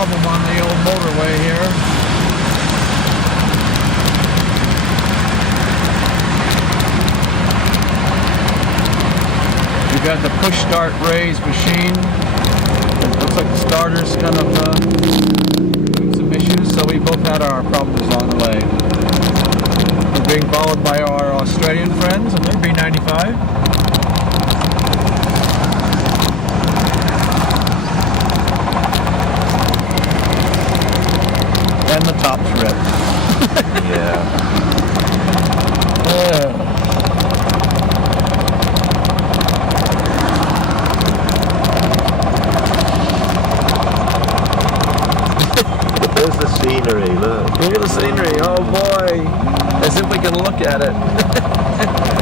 problem on the old motorway here. We've got the push start raise machine. It looks like the starter's kind of having some issues, so we both had our problems along the way. We're being followed by our Australian friends on their B95. And the top's ripped. Yeah. There's the scenery, look. Look at the scenery, oh boy! As if we can look at it.